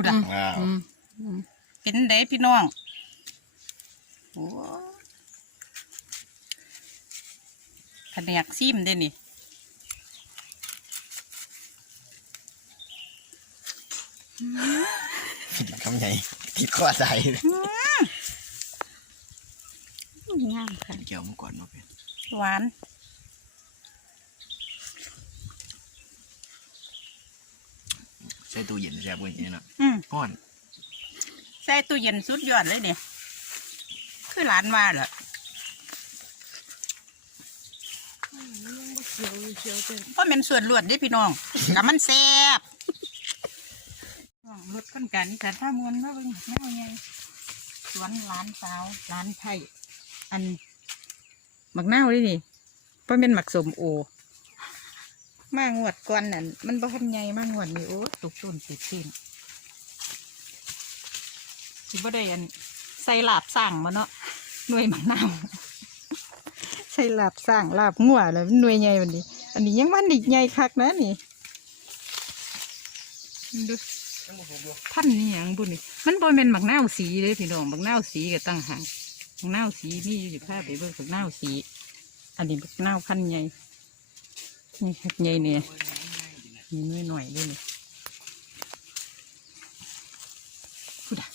พูดอะว้าวอืมอืมเป็นเด้พี่น้องโอ้แผนกซิมเด้นี่คำใหญ่ติดข้อใจงามค่ะเกี่ยวมันก่อนมาเป็นหวาน ใส่ตู้เย็นแซ่บเว้ยเนี่ยเนาะอืมก้อนใส่ตู้เย็นสุดยอดเลยเนี่ยคือหลานว่าเหรอเพราะเป็นส่วนลวดเด้พี่น้องกับมันแซ่บรถขั้นการนี่แต่ถ้ามวนมาเบิ่งแม่ไงสวนหลานสาวหลานไผ่อันหมักเน่าวเลยนี่เพราะเป็นหมักสมโอ มางวดก่อนนั่นมันบ่ทันใหญ่มางวดนี่โอ้ตุกต้นติดทิ้นสิบ่ได้อันใส่ลาบสร้างมาเนาะหน่วยมันนาวใส่ลาบสร้างลาบงัวแล้วหน่วยใหญ่วันนี้ อันนี้ยังมันอีกใหญ่คักนะนี่ดูพันนี่หยังบุนี่มันบ่เป็นหมักนาวสีเลยพี่น้องหมักนาวสีก็ตั้งหางหมักนาวสีนี่อยู่ภาพไปเบิ่งหมักนาวสี อันนี้หมักนาวพันใหญ่ นี่คักใหญ่เนี่ยนี่น้อยหน่อยๆด้วยนี่พูดอะ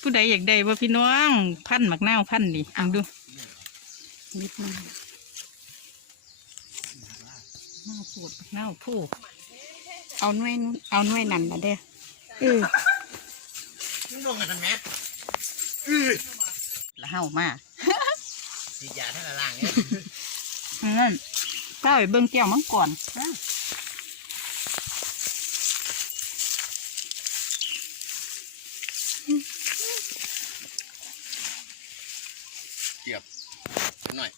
ผู้ใดอยากได้บ่พี่น้องพันหมักนาวพันดิเอาดูนิดนึงนาวพูดนาวพูดเอาหน่วยนู้นเอาหน่วยนั่นมาเด้อเออมันลงกันแม่แล้วเฮามาสียาทั้งล่างเนี่ย อืมก้าวไปเบิ่งแก้วมังก่อนเกียบหน่อย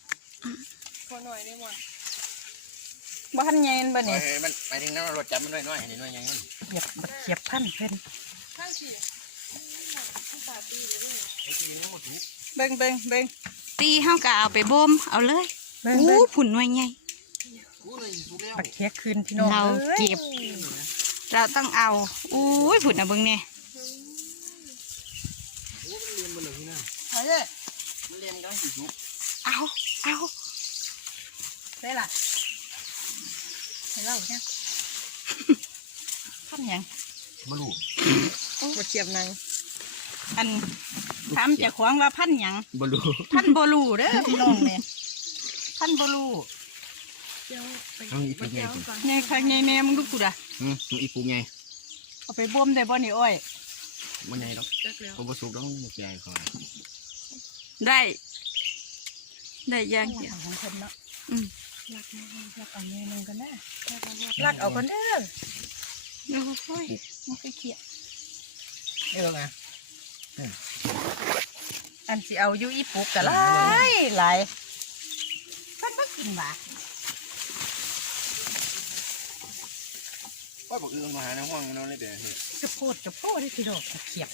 บ่ทันใหญ่บ่นี่เอ้ยมันไปถึงน้ำรถจับมันหน่อยหน่อยนี่หน่อยยังมันเหยียบบักเขียบพันเพิ่นไอ้ที่นี่หมดทุกเบิ่งเบิ่งเบิ่งตีเฮาก็เอาไปบ่มเอาเลย เบิ่งอู้เบิ่งผุนหน่วยใหญ่กูเลยทุกแล้วบักเขียคืนพี่น้องเราอ้ยเก็บ เราต้องเอาอู้ยผุนเอาเบิ่งเนี่ยเอาเด้อมันเรียนกันสีทุกเอาเอาได้ล่ะให้เราเนี่ยพันหยังมาลูกบักเขียบนางอันถามเจ้าของว่าพันหยังบลูพันบลูเด้อพี่น้องเนี่ย พันบลูต้องอีปูใหญ่คุณไงใครไงแม่มึงดูกูด่ะอืมอีปูใหญ่เอาไปบ่มได้บ่นี่อ้อยมันใหญ่หรอกเขาผสมต้องใหญ่ก่อนได้ ได้อยังเดียวของคนเนาะอืมรักแม่รักเอาแม่นึงกันนะรักเอากันเด้อโอ้ยมันคือเขียเออไงอันสิเอาอยู่อีปุกก็หลายหลายพันบ่ กินหว่าว่าบอกเอื้องมาหาในห้องมันนอนเลยเดี๋ยวเฮ้ยจะโพดจะโพดที่พี่น้องตะเขียบ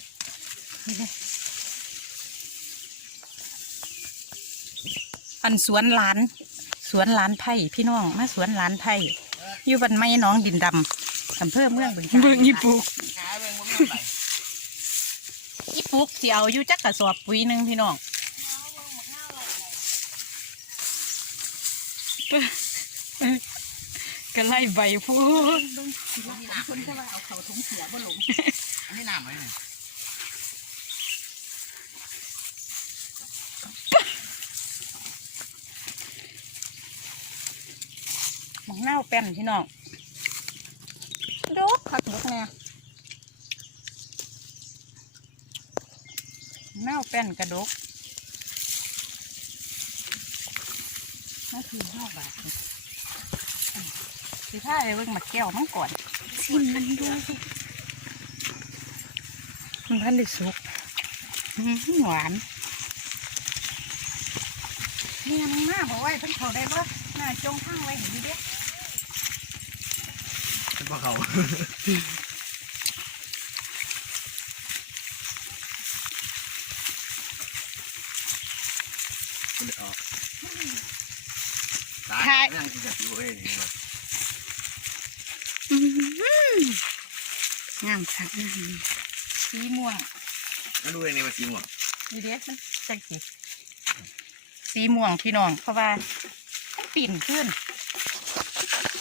นี่นะอันสวนหลาน สวนหลานไผ่พี่น้องมาสวนหลานไผ่อยู่บ้านไม้หน้องดินดำอำเภอเมืองบึงกาฬเบิ่งอีปูหาเบิ่งมันไม่ไปอีปุกสิเอาอยู่จักกระสอบปุ๋ยหนึ่งพี่น้อง ก็ไล่ใบพูดคนจะว่าเอาเขาถุงเสียบ่หลงอันนี้น้ำไหมเนี่ยมองเน่าแป้นพี่น้องดกคักดกแน่เน่าแป้นกระดก น่าคือห้าบาทนี่สิถ้าไอ้เบิ่งมาแก้วมันก่อนชิมมันดูมันพันได้สุกอื้อหือหวานเนี่ยมึงหน้าบอกไว้เพิ่นเขาได้บ่หน้าจงข้างไว้เห็นดีเด้เป็นปลาเขามันออกตาย นั่งกินกับอยู่เฮ้ยอื้อหืองามคักงามสีม่วงมาดูในว่าสีม่วงนี่เด็มันจังสิสีม่วงพี่น้อง เพราะว่ามันปิ่นขึ้น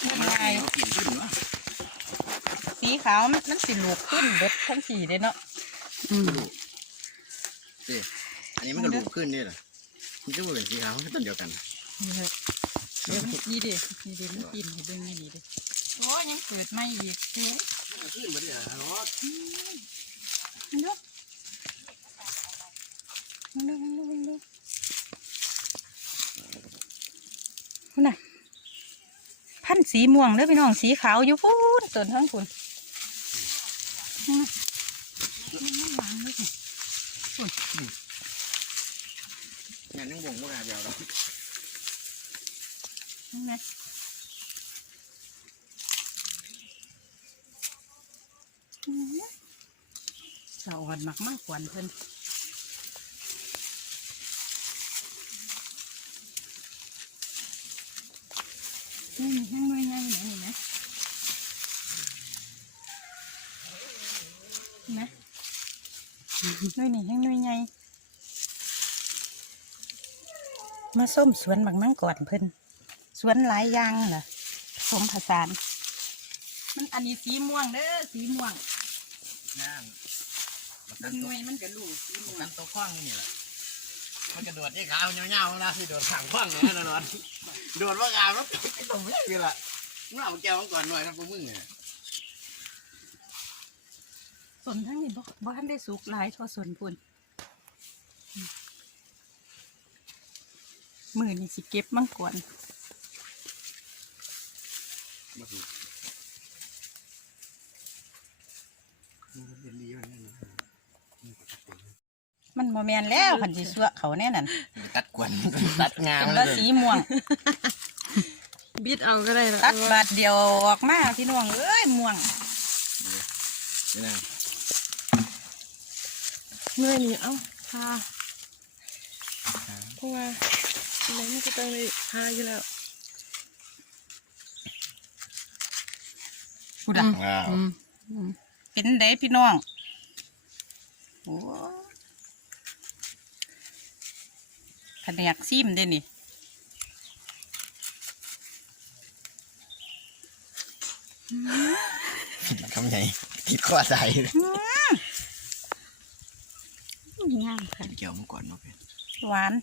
มันมันไงเอากลิ่นขึ้นวะสีขาวมันมันสิลูกขึ้นเบิดทั้งสีเลยเนาะอืมดูสิอันนี้มันก็ดูขึ้นนี่แหละมันก็เป็นสีขาวมันก็ต้นเดียวกันนี่ เดี๋ยวมันนี่ดินี่ดิมันปิ่นให้เบิ่งนี่ดิโอ้ยยังเกิดไม่อีกเอ๊ขึ้นมาดิฮัลโหลมันดูมันดูมันดูมันดูคุณน่ะพันสีม่วงเด้อพี่น้องสีขาวอยู่พูนต้นทั้งคุณงานยังบ่งว่างานเดียวเราเห็นไหมสะอ่อนมากมากกว่าเพิ่นนี่มีแห้งด้วยงเห็นไหมเห็นไหมด้วยนี่แห้งด้วยไงมาส้มสวนบางมังก่อนเพิ่น สวนหลายอย่างเหรอผสมผสาน มันอันนี้สีม่วงเด้อสีม่วงงานมันเป็นหน่วยมันกระลูกสีม่วงกันตัวคว้างนี่แหละมันกระโดดที่ขาวเงาๆนะที่โดดขางคว้างนะนอนโดดว่างามแล้วไอ้ตัวมึงนี่แหละมึงเอาแก้วมันก่อนหน่อยนะพวกมึงเนี่ยส่วนทั้งนี้บ่บ่ทันได้สุกหลายเทอส่วนพุ่นมือนี่สิเก็บมังกร มาสิมันเป็นดีมันนั่นนะมันบ่แม่นแล้วพันสิสัวเขาแน่นั่นตัดกวนตัดงามเป็นเลว่ายสีม่วง บิดเอาก็ได้ละตัดบาดเดียวออกมาพี่น้องเอ้ยม่วงนี่นะเมื่อยนี่เอ้าพาเพราะว่าอะไรมันก็ต้องเลยพาอยู่แล้ว กูดะว้าวอืมอืมเป็นเด้พี่น้องโอ้แผนกซิมเด้นี่คำใหญ่คิดข้อใจงามค่ะเกี่ยวมันก่อนเนาะเพื่อนหวาน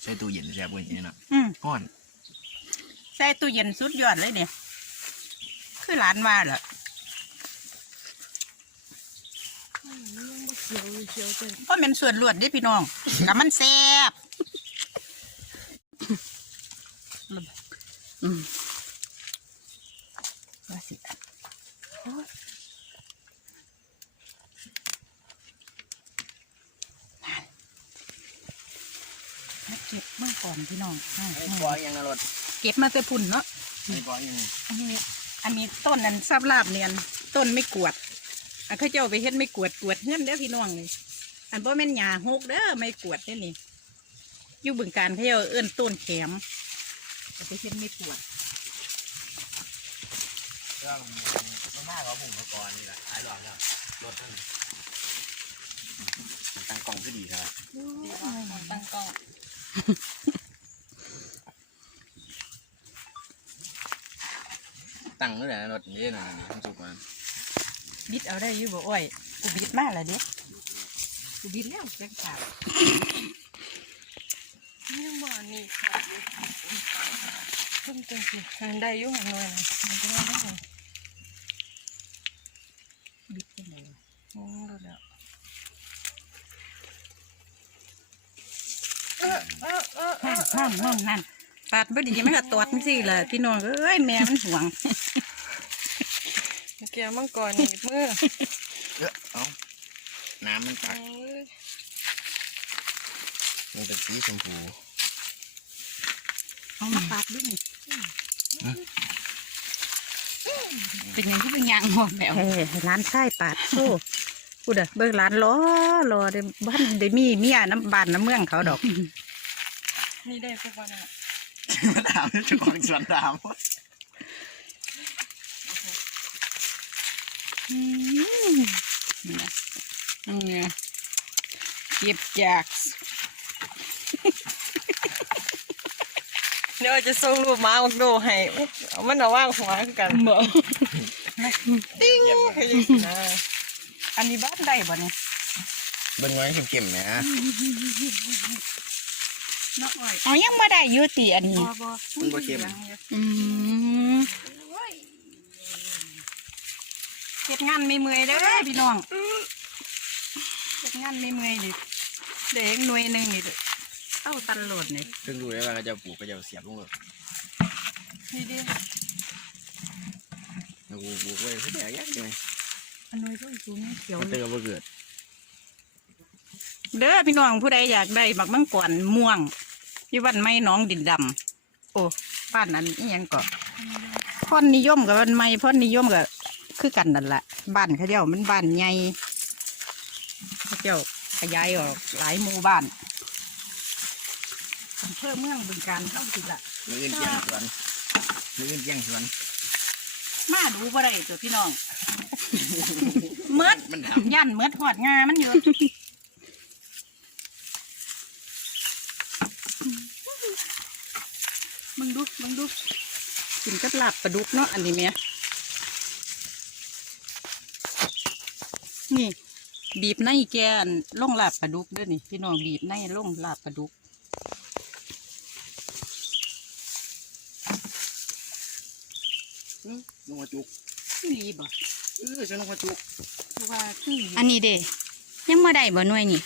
ใช้ตู้เย็นแซ่บกว่านี้เนาะ อืม ก้อนใส่ตู้เย็นสุดยอดเลยเนี่ย คือหลานว่าเหรอมันยังบ่เขียวอยู่เขียวจังเพราะมันส่วนลวดเด้พี่น้องแล้วมันแซ่บ อืม ว่าสิโอ้ยนั่นมาเก็บเมื่อก่อน พี่น้องอ่าไอ้ก้อนยังนะรถเก็บมาแต่พุ่นเนาะไอ้ก้อนยัง อันนี้อันนี้ต้นนั้นซับลาบเนียนต้นไม่กวดอันเขาเจ้าไปเฮ็ดไม่กวดกวดเงื่อนเด้อพี่น้องนี่อันบ่แม่นหญ้าหกเด้อไม่กวดเด้อนี่อยู่บึงการเขาเจ้าเอิ้นต้นแขมเอาไปเฮ็ดไม่กวดเรื่องมันมากกว่าผมเมื่อก่อนนี่แหละท้ายหลอดแล้วรถนั่นมันตั้งกล้องก็ดีครับตั้งกล้อง ตั้งนี่แหละรถนี่นะนี่ทำสุกมาบิดเอาได้อยู่บ่อ้อยกูบิดมาแล้วเด้กูบิดแล้วจังขาดยังบ่อันนี่ค่ะเพิ่มจังสิทางได้อยู่หันหน่อยนะมันก็ได้ได้เลยบิดจังไดวะอืมดูแล้วนั่นนั่นนั่นนั่น ปาดบ่ดีมันก็ตอดจังซี่ล่ะพี่น้องเอ้ยแม่มันห่วงเมื่อกี้มังกรหนีบมือเออเอาน้ำมันตักโอ้ยมันเป็นสีชมพูเอามาปาดด้วยนี่เป็นหยังที่เป็นหยังหอมแบบเออร้านไส้ปาดโซ่กูเด้อเบิ่งร้านล้อรอได้บ้านได้มีเมียน้ำบ้านน้ำเมืองเขาดอกนี่ได้พวกวันอะ มาถามเจ้าของสวนถามอืมนะนี่ไงเก็บจากเดี๋ยวจะส่งรูปหมาออกดูให้เอามันเอาว่างหัวกันบ่ติ้งให้ยังสินะอันนี้บ้านได้บ่เนี่ยเบิ่งไว้เก็บๆนะ น้องอ้อยเอายังมาได้อยู่ติอันนี้บ่บ่มันบ่เค็ม อืมเฮ็ดงานไม่เมื่อยเด้อพี่น้องเฮ็ดงานไม่เมื่อยดิเด็กหน่วยหนึงนี่เด้อเต้าตันโหลดนี่ซึ่งดูได้ว่าเขาจะปลูกเขาจะเสียบลงเลยนี่ดิแล้วกูปลูกไว้เขาแดกยากเลยอันหน่วยก็สูงเขียวมันเตอบ่เกิด เด้อพี่น้องผู้ใดอยากได้บักมังกรม่วงอยู่บ้านไม้หน้องดินดำโอ้บ้านนั้นอีหยังก็พ่นนิยมกับบ้านไม้พ่นนิยมกับคือกันนั่นแหละบ้านเขาเจ้ามันบ้านใหญ่เขาเจ้าขยายออกหลายหมู่บ้านอำเภอเมืองบึงการเข้าสิละมืออื่นเจียงสวนมืออื่นเจียงสวนมาดูบ่ได้ตัวพี่น้องเมืดมันทย่านเมืดหอดงามันอยู่ งดูมึงดูกินกับลาบปลาดุกเนาะอันนี้เมียนี่ บีบในแกนล่องลาบปลาดุกเด้วยนี่พี่น้องบีบในล่องลาบปลาดุกำนี่นกกระจุกที่รีบ่เออฉันนกกระจุกเพราะว่าคืออันนี้เด้ยังมาได้บ่หน่วยนี่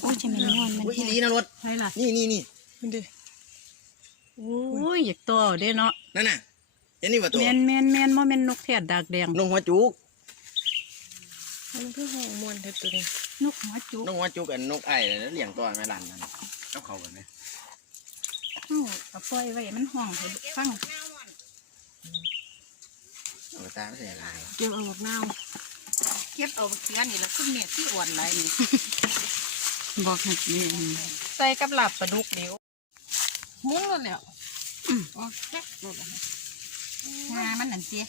โอ้ยจะเป็นงอนมันอุ้ยอีหลีนะรถใช่ล่ะนี่นี่นี่นี่ดิ โอ้ยอยากตัวเด้เนาะนั่นน่ะเห็นนี่ว่าตัวแมนแมนแมนโมเมนนกแทดดากแดงนกหัวจุกมันคือห้องมวนเท่าตัวนี้นกหัวจุกนกหัวจุกกับนกไอ้แล้วเลี้ยงตัวไม่รันนั่นกับเขากันไหมเอ้าเอาปล่อยไว้มันห้องให้ฟังเอาตาไม่ใช่อะไรเก็บเอาหมกนาวเก็บเอาบักเขือนี่ละคือเมียที่อ้วนไรนี่บอกให้นี่ใส่กับหลับปลาดุกเดี๋ยว มุ้งแล้วแล้วโอ้แจ๊กโลดละงามันนั่นเจีย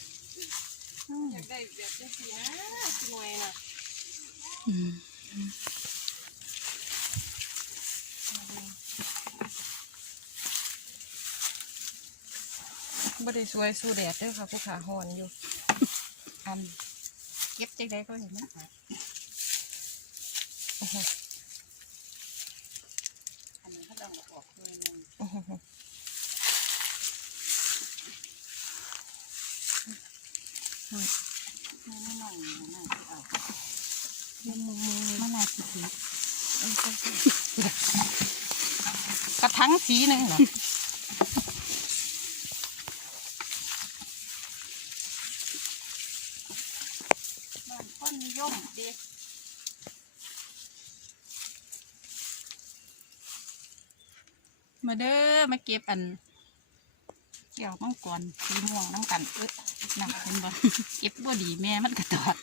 อยากได้แบบนี้สินะสิหน่วยน่ะอืมบ่ได้สวยสู้แดดเด้อค่ะผู้ขาหอนอยู่ อัน เก็บจังไดก็เห็นมันหายอั กระทั้งสีหนึ่งเหรอบ้านคนนิยมเด็ก มาเด้อมาเก็บอันเกี่ยวมังกรสีม่วงน้ำกันเอ้ยน้ำเห็นบ่เก็บบ่ดีแม่มันกระตอด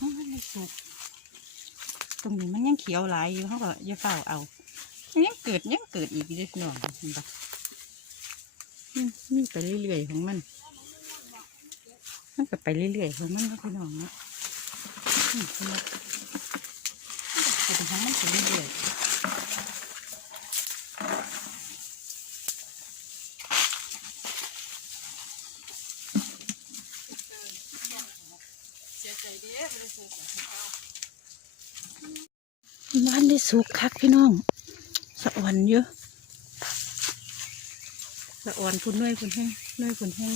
มันไม่สุกตรงนี้มันยังเขียวหลายอยู่เขาก็อย่าเฝ้าเอามันยังเกิดยังเกิดอีกเด็กน้องเห็นอืมมีไปเรื่อยๆของมัน มันก็ไปเรื่อยๆของมันนะพี่น้องเนาะอืมพี่น้องมันก็ไปทางมันไปเรื่อยๆเสียใจเด้อบ่ได้สู้กับบ้านได้สุกคักพี่น้อง สะอ่อนเยอะสะอ่อนคุณด้วยคุณแห้งด้วยคุณแห้ง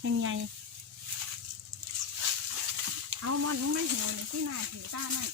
แห้งใหญ่เอามันมึงไม่หิวนี่ที่นาถือตานั่น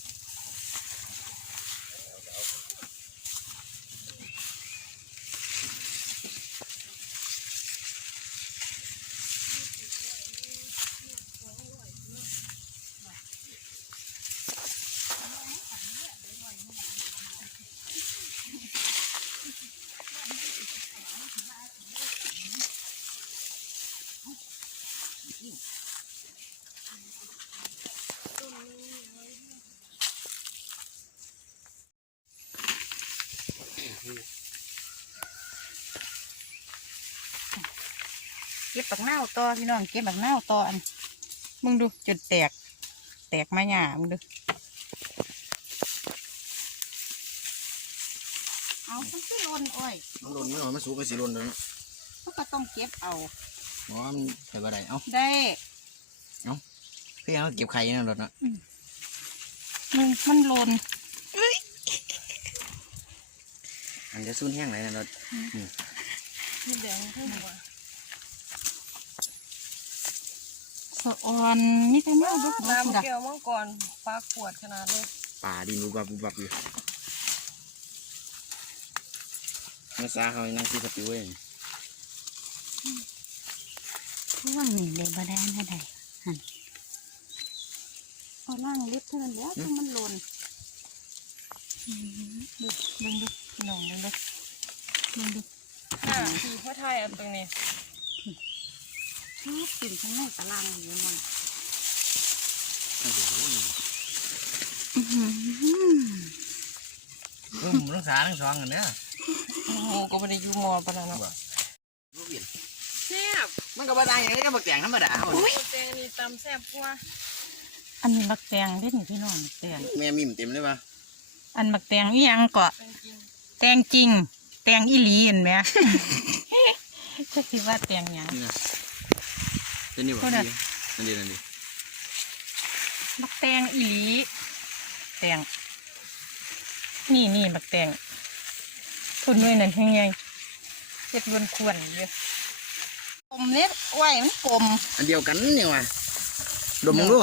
บบักเน่าวต่อพี่น้องเก็บบักเน่าวต่ออันมึงดูจุดแตก แตกมาหยามึงดูเอาฉันคือลนอ้อยมันหล่นไม่หรอมันสูงไปสีหล่นเลยเขาก็ต้องเก็บเอาหมอมันใส่บ่ได้เอ้าได้พี่เอาเก็บไข่นั่นรถนะมึงมันลนอันจะสู้แห้งไหนนั่นรถมีแดงขึ้นหัว สะออนนี่แต่แม่ลูกบุกน้ำดักแก้วมังกรปลาขวดขนาดเลยป่าดินบุบบับบุบบับอยู่เมื่อซาเขานั่งซีสปิวเองว่างนี่เลยบ่ได้อันใดเอาล่างเล็บเท่านั้นแล้วถ้ามันลนดูดึงดูพี่น้องดึงดูดึงดูน่าคือพ่อไทยอันตรงนี้ สิ่งข้างในตารางอยู่มันเพิ่มรักษาทั้งสองกันเด้อโอ้ก็ไม่ได้ยูมอปานะเนาะแซ่บมันก็บ่ได้เลยก็บักแกงธรรมดาเขาแตงนี่ตำแซ่บกว่าอันนี้มักแตงเด้นี่พี่น้องแตงแม่มิมเต็มเลยปะอันมักแตงอียังเกาะแตงจริง แตงอีหลีเห็นไหมจะคิดว่าแตงยัง นี่นะเป็นนี่บ่พูดน่ะนั่นดีนั่นดีมักแตงอีหลีแตงนี่นี่มักแตงคุณด้วยนั่นยังไงเจ็ดวนควรเยอะกลมเนี้ยไหวมันกลมอันเดียวกันนี่ว่ะดมมึงดู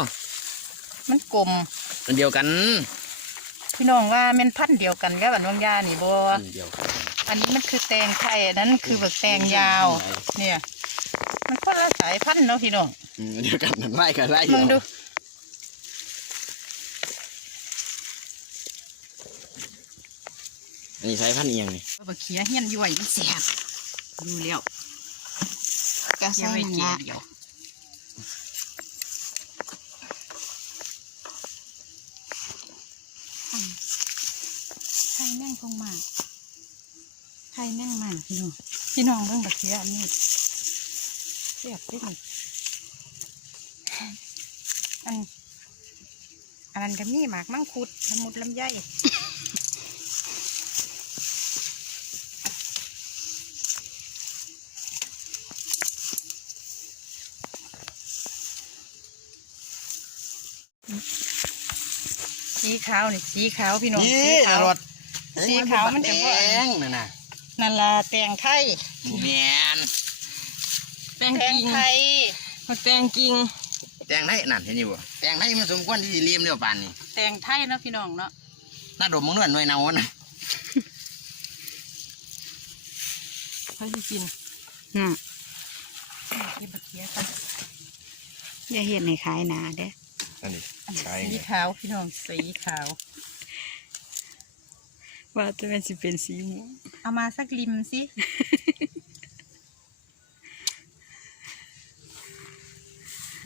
มันกลมอันเดียวกัน พี่น้องว่าแมันพันธุ์เดียวกันกับอันวังยานี่บ่อันเดียวกันอันนี้มันคือแตงไทยอันนั้นคือแบบแตงยาว เนี่ยมันคนละสายพันธุ์เนาะพี่น้องอืมอันเดียวกันนั่นไล่กันไล่มึงดู อันนี้ใช้พันธุ์เอียงนี่บักเขียเฮียนย่อยมันแสบดูแล้วก็เขียใส่ไว้นั่นเกียละเดียวไข่แม่งคงมากไข่แม่งมากพี่น้องพี่น้องเบิ่งบักเขียอันนี้ แสบที่นี่อันอันนั้นก็มีหมากมังคุดละมุดลำไยสีขาวนี่สีขาวพี่น้องนี่สีขาวรถสีขาวมันจะแดบ่อันงนั่นน่ะนั่นล่ะแตงไทยบูแมนแตงแตจงริงไทยผักแตงจริงแตงไทยนั่นเห็นอยู่บ่แตงไทยมันสมควรที่สิเลียมเดียวปานนี่แตงไทยเนาะพี่น้องเนาะน่าดมมึงด้วยหน่วยเนาน่ะเขาจะกินน่ะที่บักเขียกันอย่าเห็นในขายหนาเด้ออันนี้สีขาวพี่น้องสีขาว ว่าจะเป็นสิเป็นสีม่วงเอามาสักริมสิ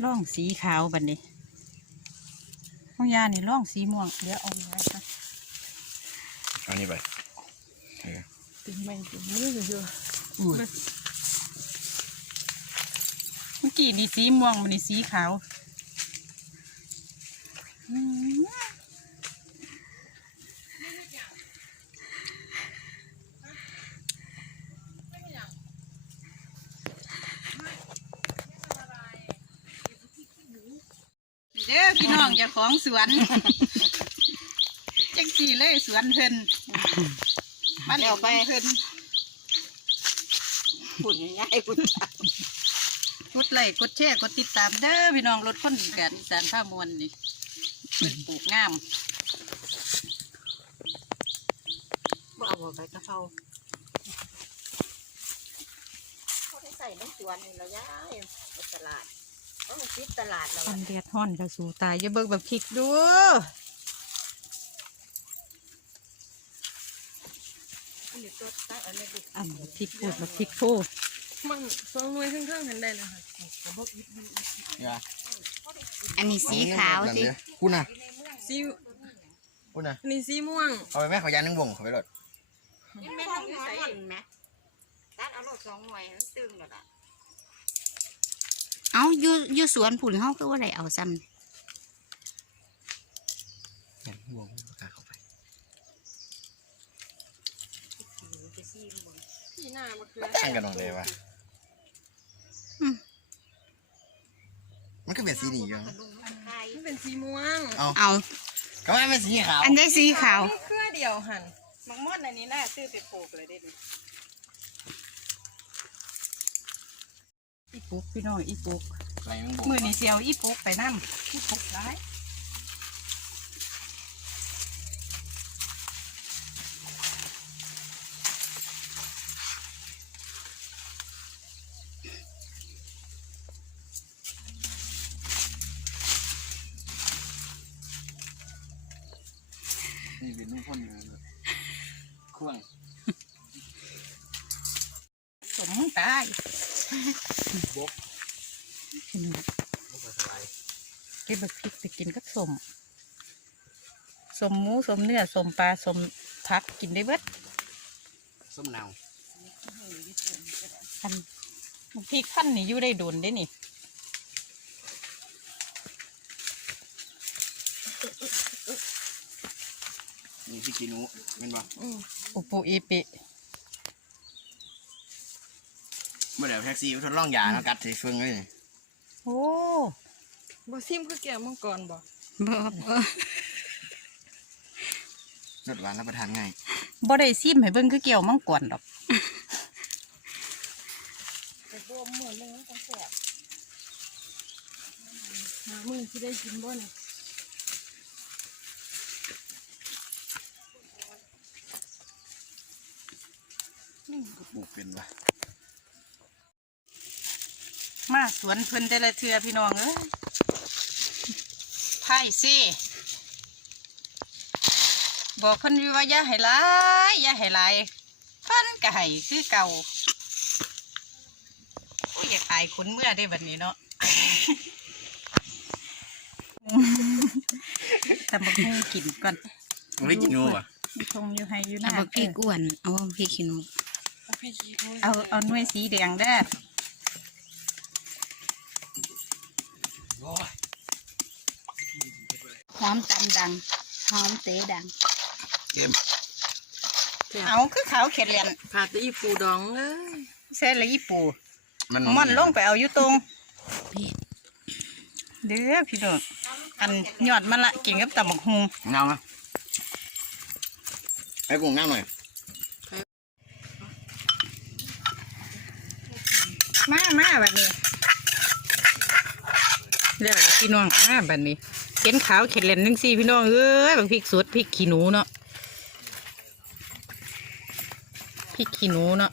ร่องสีขาวบัดนี้ห้องยานี่ร่องสีม่วง เดี๋ยวเอาไว้ค่ะเอานี่ไปติดไม่ติดมืออยู่เมื่อกี้นี่สีม่วงมันนี่สีขาวอืมเด้ อพี่น้องเจ้าของสวนจังสีเลยสวนเพิ่นมาเดี๋ยวไปเพิ่นพูดง่ายๆพูดกดไลค์กดแชร์กดติดตามเด้อพี่น้องรถคนดีกันอีสานผ้ามวลนี่เป็นปลูกงามบ่เอาบ่ไปกะเพราเขาได้ใส่ในสวนนี่แล้วยายไปตลาด ต้องปิดตลาดแล้วปันแดดฮ้อนกระสูตายอย่าเบิกแบบพริกดูอันนี้ตัวตั้งอันนี้ดิอันพริกพูดแบบพริกโพมันสองหน่วยเครื่องๆกันได้เลยค่ะอันนี้สีขาวสิคุณน่ะสีคุณน่ะอันนี้สีม่วง เอาไปแม่เขายานึงวงเขาไปรถนี่แม่ต้องหัวมันไหมตัดเอาโลดสองหน่วยมันตึงแล้วล่ะ เอาอยู่อยู่สวนผุนเขาคือว่าไรเอาซ้เห็นหัวมันกล้าเข้าไปจะซีมบนพี่หน้ามาคือตั้งกันตรงเลยวะมันก็เป็นสีนี้อยู่กระดุมมันคายมันเป็นสีม่วงำเอาก็ไม่เป็นสีขาว อันได้สีขาวเครือเดียวหันมังม่อนอันนี้น่าซื้อไปปลูกเลยได้ดิ อีปุกพี่น้องอีปุกไรมันบวมือนี่เสียวอีปุกไปนั่อีปุกร้าย นี่เป็นนุ่งพ่นอยู่ควง สมตาย บก พี่น้อง บกสบาย เก็บบักพริกไปกินกับสมสมหมูสมเนื้อสมปลาสมผักกินได้เบิดส้มนาวอันบักพริกขั้นนี่อยู่ได้โดนได้นี่นี่พี่กินูเป็นปะอุปูอีปิเมื่อเดี๋ยวแท็กซี่ทดลองยาแล้วกัดใส่เฟืองเลยโอ้ บ่ซิมคือแก้วมังกรบ่บ่บ่รสหวานรับประทานง่ายบ่ได้ซิมให้เบิ่งคือเกี่ยวมังกรดอกไปรวมหมู่นึงมันต้องแสบหามือที่ได้กินบ่นปลูกเป็นปะมาสวนเพิ่นแต่ละเทือพี่น้องเอ้ย ไพ่ซิบอกเพิ่นอยู่ว่าอย่าให้หลายอย่าให้หลายเพิ่นก็ให้คือเก่าโอ้ยอยากอายคนเมื่อได้บัดนี้เนาะแต่บักฮุ่งกินก่อนมันไม่กินงูปะมีทงอยู่ให้อยู่หเอาน้าบักพริกอ้วน เอาบักพริกขี้หนูเอาพี่ขี้หูเอาเอาหน่วยสีแดงเด้ อโอ้ยหอมตำดัง หอมเตะดัง เกมเอาคือขาวเข็ดเลียนขาดแต่อีปูดองเอ้ยใส่ละอีปูมันม่อนลงไปเอาอยู่ตรงพี่เด้อพี่น้องอันยอดมันละกินกับตำบักฮุงเงาไหมให้กุ้งน้ำหน่อย มามาแบบนี้เด้อพี่น้องมาแบบนี้เข็นขาวเข็ดเลียนนึงสี่พี่น้องเอ้ยบางพริกสดพริกขี้หนูเนาะพริกขี้หนูเนาะ